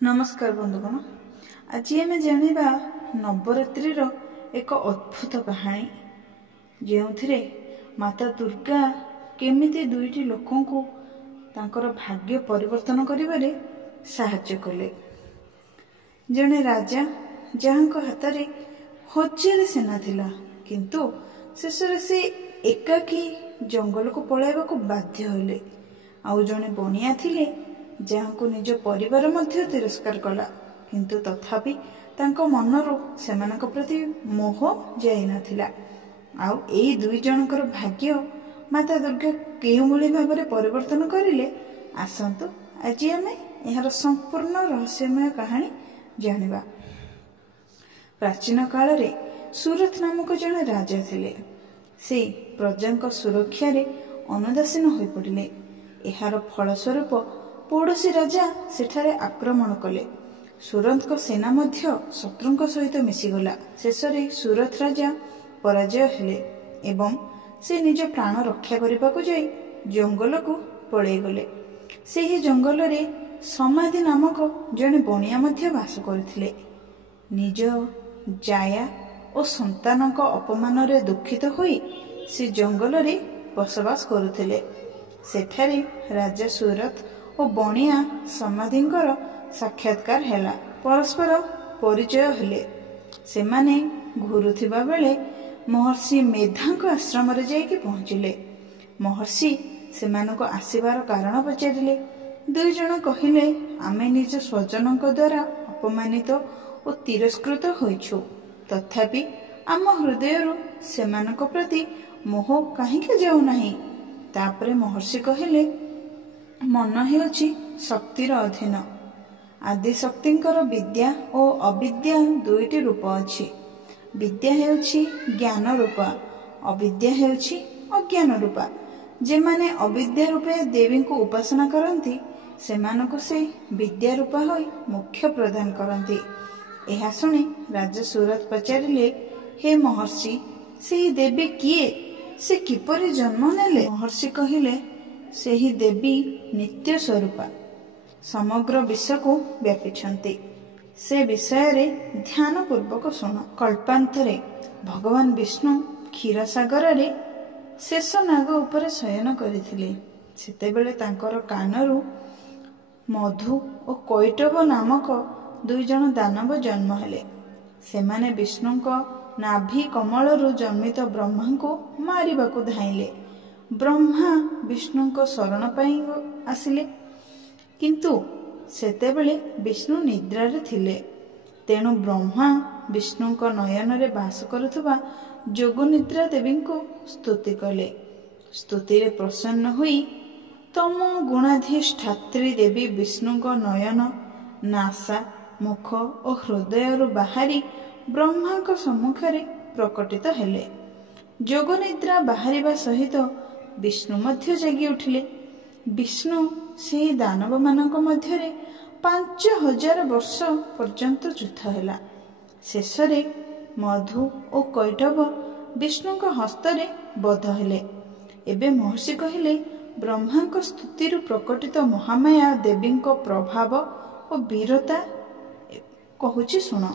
नमस्कार बंधुगण, आज आम जाना नवरात्रिर एक अद्भुत कहानी जो माता दुर्गा केमिति दुईटी लोकंकु तांकर भाग्य परिवर्तन करिबारे साहाय्य कले। जने राजा जहांको हातरे हजार सेना थिला, किंतु शेषरे से एकाकी जंगल को पलाइबा को बाध्य होले। आउ जने बनिया थिले जहांको निज परिवार मध्य तिरस्कार कला, किंतु तथापि तांको मनरो सेमानक प्रति मोह जाई नथिला। आउ एई दुई जनकर भाग्य माता दुर्गा केउ भली भाबरे परिवर्तन करिले, आसंतु आज आमे एहार संपूर्ण रहस्यमय कहानी जानिबा। प्राचीन काल रे सूरत नामक जने राजा थिले। से प्रजांक सुरक्षा रे अनुदासीन होई पड़िले। एहार फलस्वरूप पड़ोशी राजा सेठारे आक्रमण कले। सूरत को सेना मध्य शत्रुंक सहित मिसीगला। शेषरे सूरत राजा पराजय हेले एवं से निज प्राण रक्षा करने को जाई जंगल को पड़े गले। सेही जंगल रे समाधि नामक जने बणिया मध्य वास करथिले। निज जाया और संतानक अपमान रे दुखित होई से जंगल रे बसवास करुथिले। सेठारे राजा सूरत और बणिया समाधिंकर साक्षात्कार हेला। परस्पर परिचय हेले। सेमाने घुरुथिबा बेले महर्षि मेधांक आश्रम रे जाइके पहुंचिले। महर्षि सेमानको आसीबार कारण पचारिले। दुई जण कहिले, आमे निज स्वजनक द्वारा अपमानित और तिरस्कृत होइछु, तथापि आम हृदयरु सेमानक प्रति मोह काहीके जाउ नाही। तापरे महर्षि कहिले, मन हेउछि शक्तिर अधीन। आदि शक्तिंकर विद्या और अविद्या दुईटी रूप अछि। विद्या हेउछि ज्ञान रूपा, अविद्या हेउछि अज्ञान रूपा। जेमाने अविद्या रूपे देवी को उपासना करंती, सेमानको से विद्या रूपा होई मोक्ष प्रदान करंती। एहा सुनी राजा सूरत पचारिले, हे महर्षि, सेही देवी किए? से किपरि जन्म नेले? महर्षि कहिले, सेही देवी नित्य स्वरूपा समग्र विश्व को व्यापिछंती। से विषय रे ध्यान पूर्वक सुन। कल्पांतरे भगवान विष्णु क्षीरसागर रे शेष नाग उपरे शयन करिथिले। सेतेबेले तांकर कानरू मधु और कैटभ नामक दुई जण दानव जन्म हेले। सेमाने विष्णुंक नाभि कमलरू जन्मित ब्रह्मा को मारिबाकू धाइले। ब्रह्मा विष्णुंक शरण पाई आसिले, किंतु सेतेबेले विष्णु निद्रा रे थिले। तेणु ब्रह्मा विष्णुंक नयन रे वास करुथुबा जोगनिद्रा देवी को स्तुति कले। स्तुति रे प्रसन्न हुई तम गुणाधिष्ठात्री देवी विष्णुंक नयन, नासा, मुख और हृदय बाहरी ब्रह्मांक सम्मुख रे प्रकटित हेले। जोगनिद्रा बाहरिबा सहित विष्णु मध्य जागी उठिले। विष्णु से दानव मानक मध्य 5000 वर्ष पर्यंत युद्ध हैला। शेषरे मधु और कैटभ विष्णुक हस्तरे बध हेले। एबे महर्षि कहिले, ब्रह्मांक स्तुतिरु प्रकटित महामाया देवींक प्रभाव और वीरता कहुछि सुन।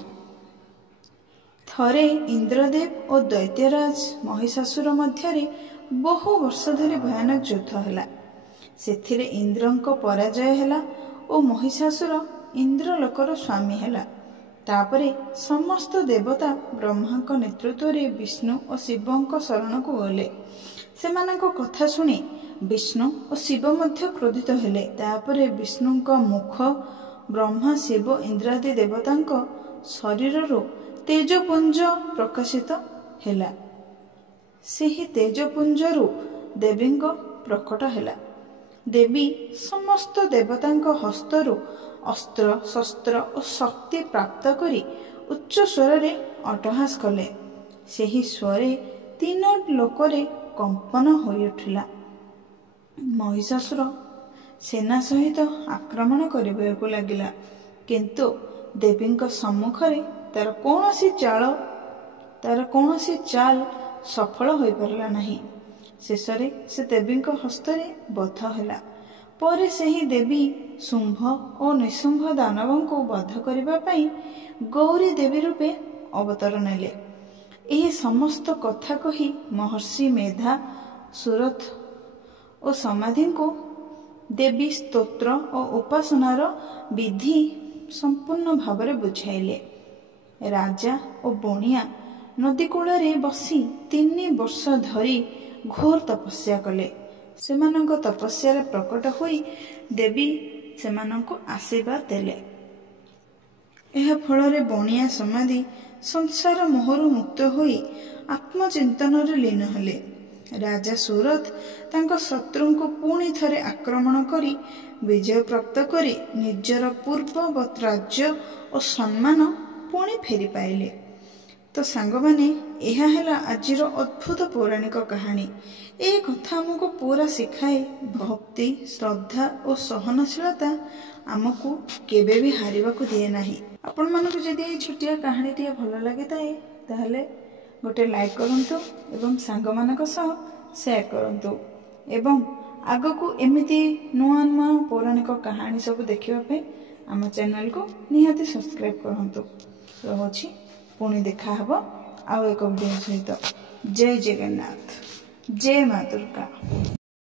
थरे इंद्रदेव और दैत्यराज महिषासुर मध्यरे बहु वर्ष धरी भयानक युद्ध हैला। सेथिरे इंद्रंक पराजय हैला और महिषासुर इंद्रलोकर स्वामी हैला। तापरे समस्त देवता ब्रह्मांक नेतृत्व रे विष्णु और शिवंक शरण को गले। सेमानक कथा सुनी विष्णु और शिव मध्य क्रोधित हेले। तापरे विष्णुंक मुख ब्रह्मा, शिव, इंद्रादि देवतांक शरीररू तेजपुंज प्रकाशित हेला। सेही तेजपुंजरू देवींक प्रकट हेला। देवी समस्त देवतांक हस्तरू अस्त्र, शस्त्र और शक्ति प्राप्त करी उच्च स्वर रे अट्टहास कले। सेही स्वरे तीन लोकरे कंपन होई उठिला। महिषासुर सेना सहित आक्रमण करिबाकू लागिला, किंतु देवींक सम्मुखरे तार कौनसी चाल सफल होई परला नहीं। शेषरे से देवींक हस्तरे बद्ध हैला। ପରେ ସେହି ଦେବୀ ଶୁମ୍ଭ ଓ ନିଶୁମ୍ଭ ଦାନବଙ୍କୁ ବଧ କରିବା ପାଇଁ ଗୌରୀ ଦେବୀ ରୂପେ ଅବତାର ନେଲେ। ଏହି ସମସ୍ତ କଥା କହି ମହର୍ଷି ମେଧା ସୁରଥ ଓ ସମାଧିଙ୍କୁ ଦେବୀ ସ୍ତୋତ୍ର ଓ ଉପାସନାର ବିଧି ସମ୍ପୂର୍ଣ୍ଣ ଭାବରେ ବୁଝାଇଲେ। ରାଜା ଓ ବଣିଆ ନଦୀ କୂଳରେ ବସି 3 ବର୍ଷ ଧରି ଘୋର ତପସ୍ୟା କଲେ। ସେମାନଙ୍କ ତପସ୍ୟାରେ ପ୍ରକଟ ହୋଇ ଦେବୀ ସେମାନଙ୍କୁ ଆଶୀର୍ବାଦ ଦେଲେ। ଏହା ଫଳରେ ବଣିଆ ସମାଧି ସଂସାର ମୋହରୁ ମୁକ୍ତ ହୋଇ ଆତ୍ମଚିନ୍ତନରେ ଲୀନ ହେଲେ। ରାଜା ସୁରଥ ତାଙ୍କ ଶତ୍ରୁଙ୍କୁ ପୁଣି ଥରେ ଆକ୍ରମଣ କରି ବିଜୟ ପ୍ରାପ୍ତ କରି ନିଜର ପୂର୍ବବତ୍ ରାଜ୍ୟ ଓ ସମ୍ମାନ ପୁଣି ଫେରି ପାଇଲେ। ତ ସାଙ୍ଗମାନେ, ଏହା ହେଲା ଆଜିର ଅଦ୍ଭୁତ ପୌରାଣିକ କାହାଣୀ। ଏହି କଥା ଆମକୁ ପୁରା ଶିଖାଏ ଭକ୍ତି, ଶ୍ରଦ୍ଧା ଓ ସହନଶୀଳତା ଆମକୁ କେବେ ବି ହାରିବାକୁ ଦିଏ ନାହିଁ। ଆପଣମାନଙ୍କୁ ଯଦି ଏହି ଛୋଟିଆ କାହାଣୀଟିଏ ଭଲ ଲାଗିଥାଏ ତାହେଲେ ଗୋଟେ ଲାଇକ୍ କରନ୍ତୁ ଏବଂ ସାଙ୍ଗମାନଙ୍କ ସହ ସେୟାର କରନ୍ତୁ ଏବଂ ଆଗକୁ ଏମିତି ନୂଆ ନୂଆ ପୌରାଣିକ କାହାଣୀ ସବୁ ଦେଖିବା ପାଇଁ ଆମ ଚ୍ୟାନେଲକୁ ନିହାତି ସବସ୍କ୍ରାଇବ୍ କରନ୍ତୁ। ରହୁଛି, ପୁଣି ଦେଖା ହେବ ଆଉ ଏକ ଭିଡ଼ିଓ ସହିତ। ଜୟ ଜଗନ୍ନାଥ, ଜୟ ମା ଦୁର୍ଗା।